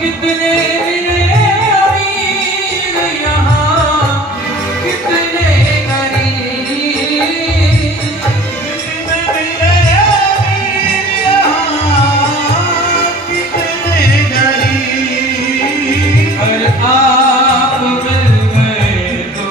कितने मेरे अमीर यहाँ, कितने गरीब, कितने मेरे अमीर यहाँ, कितने गरीब। पर आप मिल गए तो,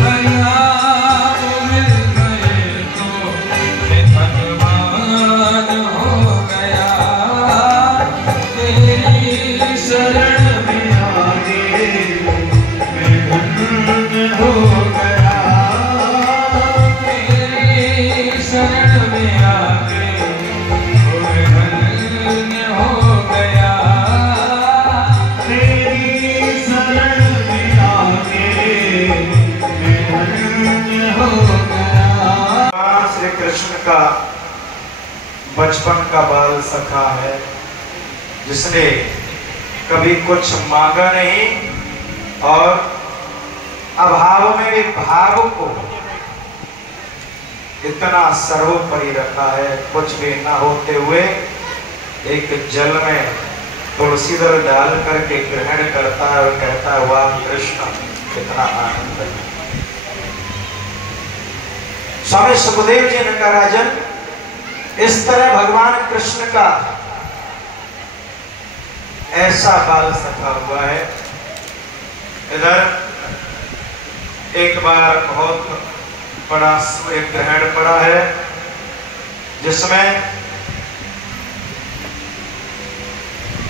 पर आप मिल गए तो मैं धनवान हो गया। तेरी शरण में आके मैं धन्य हो गया। तेरी शरण में आके मैं धन्य हो गया। तेरी शरण में आके मैं धन्य हो गया। भगवान श्री कृष्ण का बचपन का बाल सखा है, जिसने कभी कुछ मांगा नहीं और अभाव में भी भाव को इतना सर्वोपरि रखा है। कुछ भी न होते हुए एक जल में तुलसी दल डाल करके ग्रहण करता है और कहता है वाह कृष्ण कितना आनंद है। स्वामी सुखदेव जी ने कहा राजन, इस तरह भगवान कृष्ण का ऐसा बाल सखा हुआ है। इधर एक बार बहुत बड़ा एक ग्रहण पड़ा है, जिसमें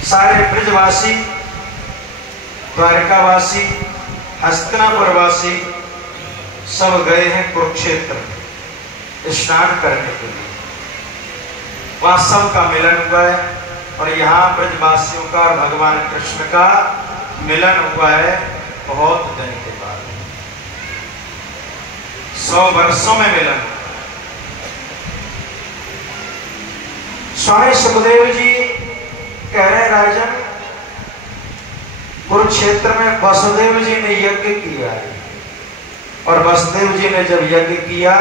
सारे ब्रजवासी, द्वारिकावासी, हस्तिनापुरवासी सब गए हैं कुरुक्षेत्र स्नान करने के लिए। वहां सबका मिलन हुआ है और यहाँ ब्रजवासियों का और भगवान कृष्ण का मिलन हुआ है बहुत दिन के बाद। 100 वर्षों में मिलन। स्वामी सुखदेव जी कह रहे हैं राजन, कुरुक्षेत्र में वसुदेव जी ने यज्ञ किया है और वसुदेव जी ने जब यज्ञ किया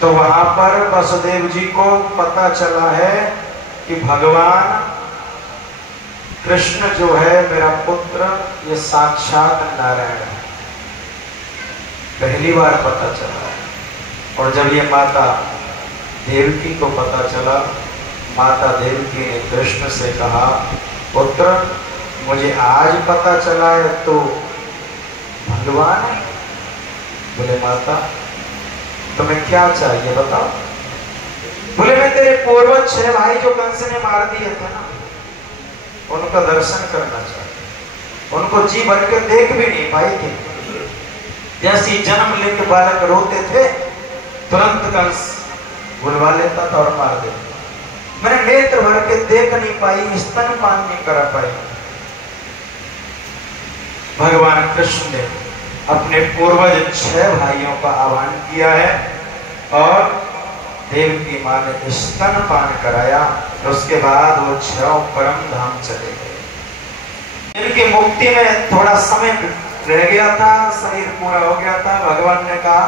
तो वहां पर वसुदेव जी को पता चला है कि भगवान कृष्ण जो है मेरा पुत्र, ये साक्षात नारायण है। पहली बार पता चला है। और जब ये माता देवकी को पता चला, माता देवकी ने कृष्ण से कहा पुत्र मुझे आज पता चला है तो भगवान है। बोले माता तुम्हें क्या चाहिए बताओ। बोले मैं तेरे पूर्वज 6 भाई जो कंस ने मार दिए थे ना, उनका दर्शन करना चाहते। उनको जी भर के देख भी नहीं पाई थे। जैसी जन्म लेके बालक रोते थे तुरंत कंस बुलवा लेता था और मार देता। मैंने नेत्र भर के देख नहीं पाई, स्तनपान नहीं करा पाई। भगवान कृष्ण ने अपने पूर्वज 6 भाइयों का आह्वान किया है और देवकी मां ने स्तनपान कराया। उसके बाद वो 6 परम धाम चले गए। इनकी मुक्ति में थोड़ा समय रह गया था, शरीर पूरा हो गया था। भगवान ने कहा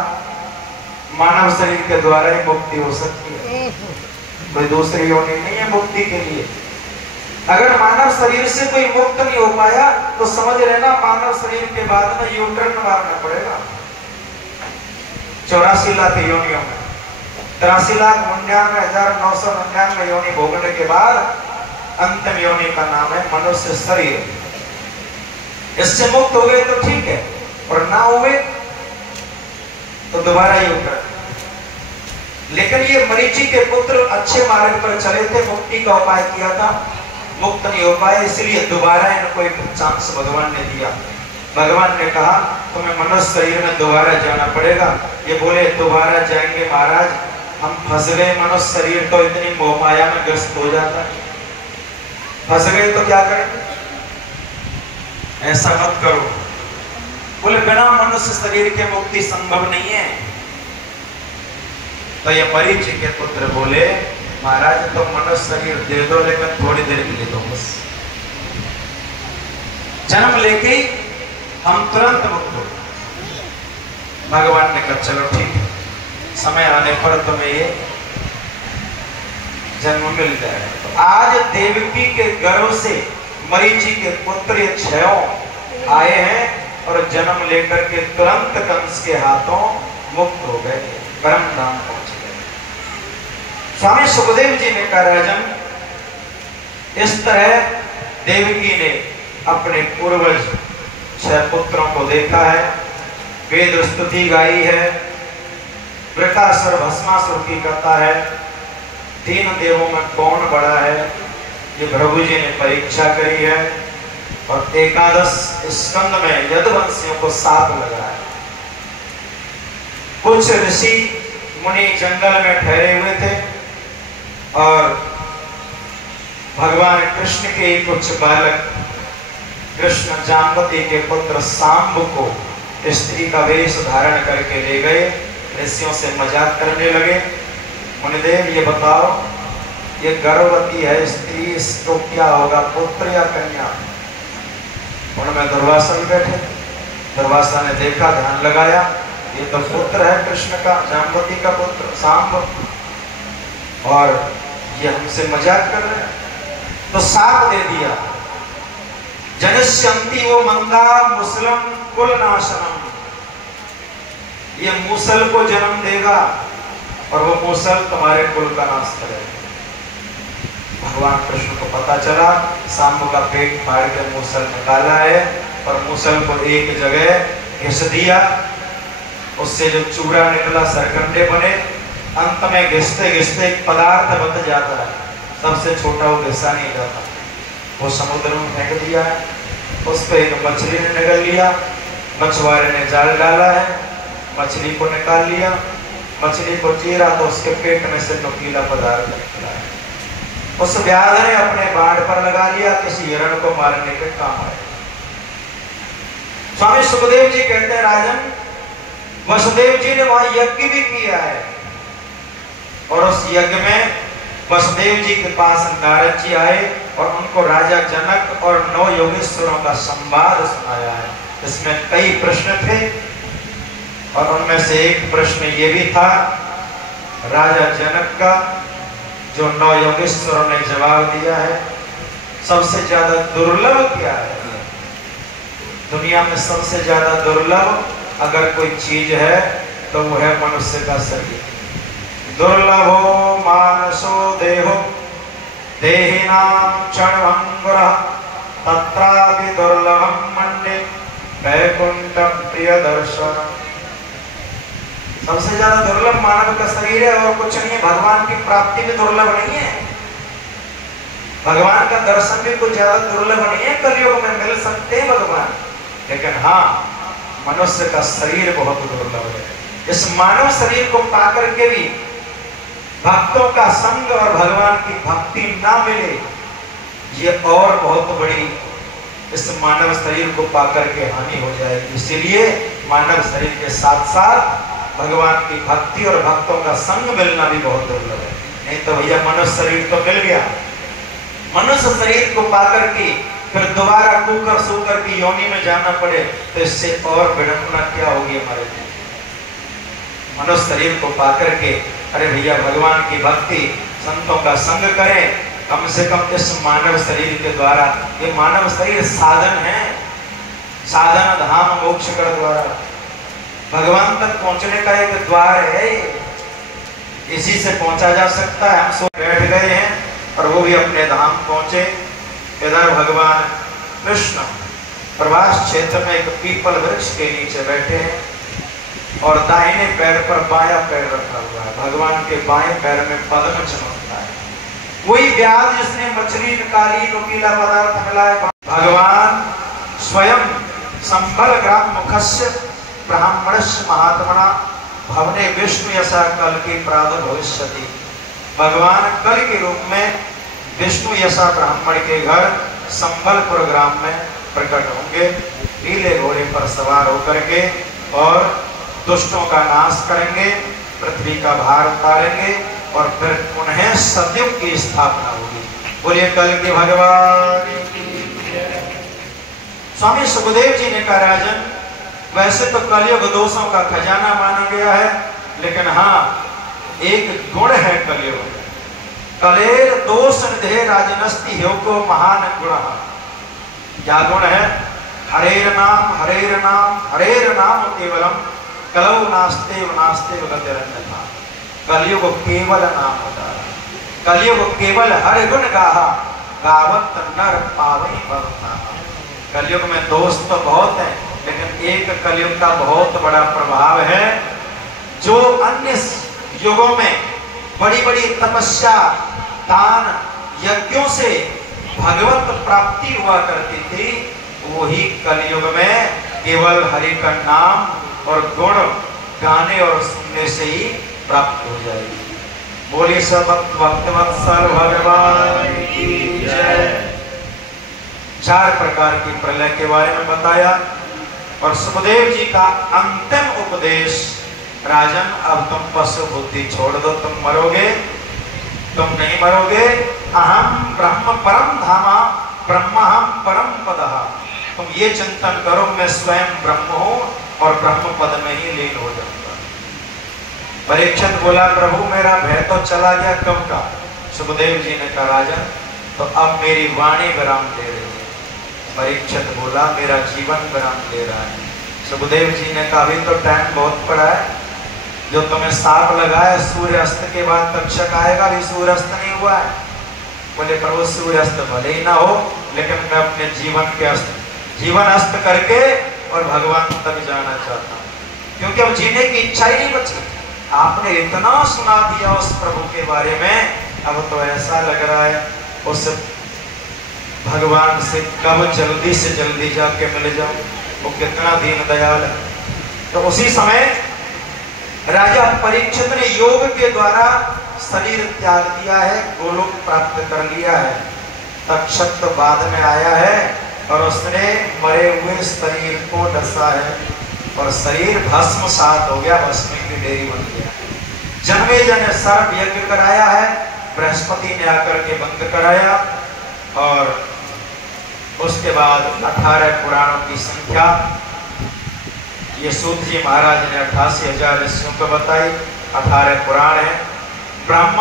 मानव शरीर के द्वारा ही मुक्ति हो सकती है, कोई दूसरी योनि नहीं है मुक्ति के लिए। अगर मानव शरीर से कोई मुक्त नहीं हो पाया तो समझ लेना मानव शरीर के बाद में यूटर्न मारना पड़ेगा। 84 लाख योनियों में 83,99,999 योनि भोगने के बाद अंतिम योनि का नाम है मनुष्य शरीर। इससे मुक्त हो गए तो ठीक है, और ना हुए तो दोबारा यूटर्न। लेकिन ये मरीचि के पुत्र अच्छे मार्ग पर चले थे, मुक्ति का उपाय किया था, मुक्त नहीं हो पाए, इसलिए दोबारा इनको एक चांस भगवान ने दिया। भगवान ने कहा तुम्हें मनुष्य शरीर में दोबारा जाना पड़ेगा। ये बोले दोबारा जाएंगे महाराज, हम फंस गए, मनुष्य शरीर तो इतनी मोह माया में ग्रस्त हो जाता है, फंस गए तो क्या करेंगे, ऐसा मत करो। बोले बिना मनुष्य शरीर के मुक्ति संभव नहीं है। तो ये मरीचि के पुत्र बोले महाराज तो मनुष्य शरीर दे दो, लेकिन थोड़ी देर के लिए दो बस। जन्म लेके हम तुरंत मुक्त हो। भगवान ने कहा चलो ठीक है, समय आने पर तुम्हें ये जन्म मिल जाएगा। तो आज देवकी के गर्भ से मरीचि के पुत्र ये छयों आए हैं और जन्म लेकर के तुरंत कंस के हाथों मुक्त हो गए, परम धाम पहुंच गए। स्वामी सुखदेव जी ने कहा राजन, इस तरह देवकी ने अपने पूर्वज 6 पुत्रों को देखा है, वेद स्तुति गाई है, वृकासुर भस्मासुर की कथा है, 3 देवों में कौन बड़ा है ये प्रभु जी ने परीक्षा करी है, और एकादश स्कंद में यदुवंशियों को साप लगा है। कुछ ऋषि मुनि जंगल में ठहरे हुए थे और भगवान कृष्ण के कुछ बालक कृष्ण जाम्बती के पुत्र सांब को स्त्री का वेश धारण करके ले गए, ऋषियों से मजाक करने लगे। मुनिदेव ये बताओ, ये गर्भवती है स्त्री, इसको क्या होगा, पुत्र या कन्या? उनमें दुर्वासा भी बैठे। दुर्वासा ने देखा, ध्यान लगाया, ये तो पुत्र है कृष्ण का, जाम्बती का पुत्र सांब, और ये हमसे मजाक कर रहे हैं, तो साप दे दिया। जनस्यंती वो मंदा मुसलम कुल नाशनम, ये मूसल को जन्म देगा और वो मूसल तुम्हारे कुल का नाश करेगा। भगवान कृष्ण को पता चला, सांब का पेट फाड़ के मूसल निकाला है और मूसल को एक जगह घिस दिया, उससे जो चूरा निकला सरकंडे बने, अंत में घिसते घिसते एक पदार्थ बन जाता है, सबसे छोटा वो घिसा नहीं जाता, वो समुद्र में फेंक दिया है। उस पर एक मछली ने निगल लिया, मछुआरे ने जाल डाला है, मछली को निकाल लिया, मछली को चीरा तो उसके पेट में से नुकीला पदार्थ निकला है। उस व्याध ने अपने बाण पर लगा लिया, किसी हिरण को मारने के काम आए। स्वामी सुखदेव जी कहते हैं राजन, वसुदेव जी ने वहां यज्ञ भी किया है, और उस यज्ञ में वसुदेव जी के पास नारद जी आए और उनको राजा जनक और 9 योगेश्वरों का संवाद सुनाया है। इसमें कई प्रश्न थे और उनमें से एक प्रश्न ये भी था राजा जनक का, जो 9 योगेश्वरों ने जवाब दिया है, सबसे ज्यादा दुर्लभ क्या है? दुनिया में सबसे ज्यादा दुर्लभ अगर कोई चीज है तो वो है मनुष्य का शरीर। दुर्लभो मानसो देहो देहिनां क्षणभंगुरः तत्रापि दुर्लभं मन्ये वैकुंठं प्रियदर्शनम्। सबसे ज्यादा दुर्लभ मानव का शरीर है और कुछ नहीं है। भगवान की प्राप्ति भी दुर्लभ नहीं है, भगवान का दर्शन भी कुछ ज्यादा दुर्लभ नहीं है। कलयुग में मिल सकते हैं भगवान, लेकिन हाँ, मनुष्य का शरीर बहुत दुर्लभ है। इस मानव शरीर को पाकर के भी भक्तों का संग और भगवान की भक्ति ना मिले, ये और बहुत बड़ी इस मानव शरीर को पाकर के हानि हो जाएगी। इसीलिए मानव शरीर के साथ साथ भगवान की भक्ति और भक्तों का संग मिलना भी बहुत दुर्लभ है। नहीं तो भैया मनुष्य शरीर तो मिल गया, मनुष्य शरीर को पाकर के फिर दोबारा कुकर सूकर की योनि में जाना पड़े तो इससे और विडंबना क्या होगी हमारे लिए। मनुष्य शरीर को पाकर के अरे भैया भगवान की भक्ति संतों का संग करें, कम से कम इस मानव शरीर के द्वारा। ये मानव शरीर साधन है, साधन धाम मोक्ष कर द्वारा, भगवान तक पहुंचने का एक द्वार है, इसी से पहुंचा जा सकता है। हम सो बैठ गए हैं और वो भी अपने धाम पहुंचे। इधर भगवान कृष्ण प्रवास क्षेत्र में एक पीपल वृक्ष के नीचे बैठे हैं और दाहिने पैर पर बायां पैर रखा हुआ है। भगवान के बाएं पैर में पद्म चमकता है, वही व्याध जिसने मछली निकाली, नुकीला पदार्थ मिलाया। भगवान स्वयं संबल ग्राम मुखस्य ब्राह्मणस्य महात्मना भवने विष्णु यशा कल की प्रादुर्भविष्यति। भगवान कल के रूप में विष्णु यशा ब्राह्मण के घर संबलपुर ग्राम में प्रकट होंगे, नीले घोड़े पर सवार होकर के, और दुष्टों का नाश करेंगे, पृथ्वी का भार उतारेंगे और फिर उन्हें सतयुग की स्थापना होगी। बोलिए कल के भगवान की जय। स्वामी सुखदेव जी ने कहा राजन, वैसे तो कलयुग दोषों का खजाना माना गया है, लेकिन हाँ एक गुण है कलयुग। कलेर दोष निधे राजनस्ति ह्योको महान गुण। क्या गुण है? हरेर नाम केवलम कलौ नास्ते गतिरन्यथा। कलयुग केवल नाम होता है। कलयुग केवल हर गुण गाहा गावत नर पावई भवता। कलयुग में दोष तो बहुत है, लेकिन एक कलयुग का बहुत बड़ा प्रभाव है। जो अन्य युगों में बड़ी बड़ी तपस्या दान यज्ञों से भगवत प्राप्ति हुआ करती थी, वही कलयुग में केवल हरि का नाम और गुण गाने और सुनने से ही प्राप्त हो जाएगी। बोलिए सब भक्तवत्सल भगवान की जय। 4 प्रकार की प्रलय के बारे में बताया और सुखदेव जी का अंतिम उपदेश, राजन अब तुम पशु बुद्धि छोड़ दो, तुम मरोगे, तुम नहीं मरोगे। अहम ब्रह्म परम धामा ब्रह्महम परम पदः। तुम ये चिंतन करो मैं स्वयं ब्रह्म हूं और ब्रह्म पद में ही लीन हो जाऊंगा। परीक्षित बोला प्रभु मेरा भय तो चला गया कब का? सुखदेव जी ने कहा राजन तो अब मेरी वाणी विराम दे रही है। परीक्षित बोला मेरा जीवन विराम दे रहा है। सुखदेव जी ने कहा अभी तो टाइम बहुत पड़ा है, जो तुम्हें सांप लगाया सूर्य अस्त के बाद तक्षक आएगा, अभी सूर्य अस्त नहीं हुआ है। बोले प्रभु सूर्य अस्त भले ही ना हो, लेकिन मैं अपने जीवन अस्त करके और भगवान तक जाना चाहता हूँ, क्योंकि अब जीने की इच्छा ही नहीं बची। आपने इतना सुना दिया उस प्रभु के बारे में, अब तो ऐसा लग रहा है उस भगवान से कब जल्दी से जल्दी जाके मिल जाऊं। वो कितना दीन दयाल है। तो उसी समय राजा परीक्षित ने योग के द्वारा शरीर त्याग दिया है, गोलोक प्राप्त कर लिया है। तक्षक तो बाद में आया है और उसने मरे हुए शरीर को डसा है और शरीर भस्म सात हो गया, भस्म की डेरी बन गया। जन्मेजय ने सर्प यज्ञ कराया है, बृहस्पति ने आकर के बंद कराया। और उसके बाद 18 पुराणों की संख्या ये सूत जी महाराज ने 88,000 ऋषियों को बताई। 18 पुराण है। ब्रह्म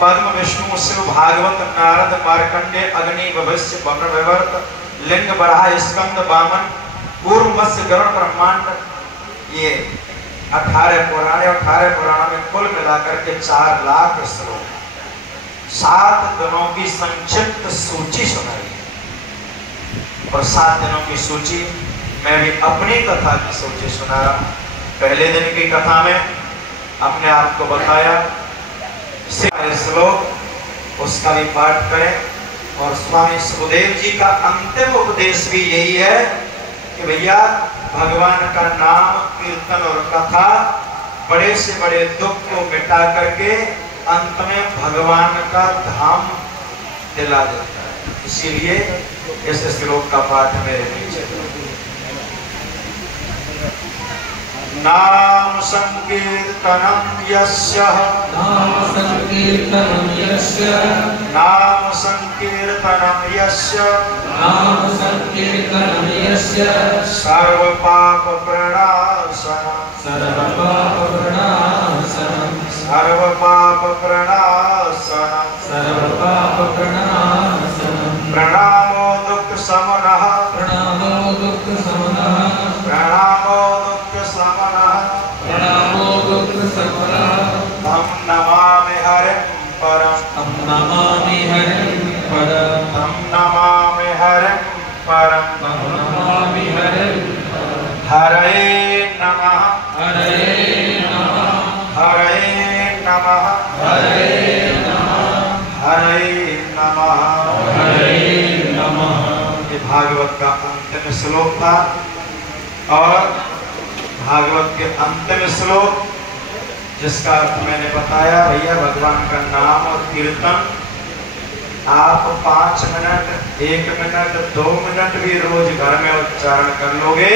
पद्म विष्णु शिव भागवत नारद मार्कंडे अग्नि भविष्य विवर्त लिंग बराह स्कंद वामन पूर्व मत्स्य गरुड़ ब्रह्मांड, ये 18 पुराण। 18 पुराण में कुल मिलाकर के 4 लाख श्लोक, 7 दिनों की संक्षिप्त सूची सुनाई और 7 दिनों की सूची मैं भी अपनी कथा की सूची सुना रहा। पहले दिन की कथा में अपने आप को बताया श्लोक, उसका भी पाठ करें। और स्वामी सुखदेव जी का अंतिम उपदेश भी यही है कि भैया भगवान का नाम कीर्तन और कथा बड़े से बड़े दुख को मिटा करके अंत में भगवान का धाम दिला देता है। इसीलिए इस श्लोक का पाठ मेरे नीचे। नाम संकीर्तनम यस्य नाम संकीर्तनम यस्य नाम संकीर्तनम यस्य नाम संकीर्तनम यस्य सर्व पाप प्रणाशनम सर्व पाप प्रणाशनम सर्व पाप प्रणाशनम सर्व पाप प्रणाशनम प्रणामो दुःख समनः प्रणामो दुःख समनः प्रणामो दुःख समनः प्रणामो दुःख समनः हम नमामि हरिं परम हम नमामि हरिं परम हम नमामि हरिं परम हम नमामि हरिं हरे नमः हरे नमः हरे नमः हरे नमः हरे नमः हरे नमः। ये भागवत का अंतिम श्लोक था। और भागवत के अंतिम श्लोक जिसका अर्थ मैंने बताया, भैया भगवान का नाम और कीर्तन आप 5 मिनट 1 मिनट 2 मिनट भी रोज घर में उच्चारण कर लोगे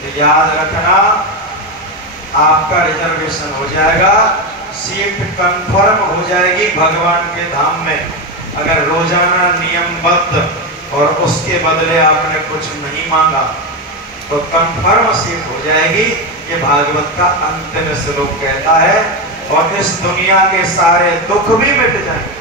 तो याद रखना आपका रिजर्वेशन हो जाएगा, सीट कंफर्म हो जाएगी भगवान के धाम में। अगर रोजाना नियमबद्ध और उसके बदले आपने कुछ नहीं मांगा तो कंफर्म सीट हो जाएगी। ये भागवत का अंतिम श्लोक कहता है। और इस दुनिया के सारे दुख भी मिट जाएंगे।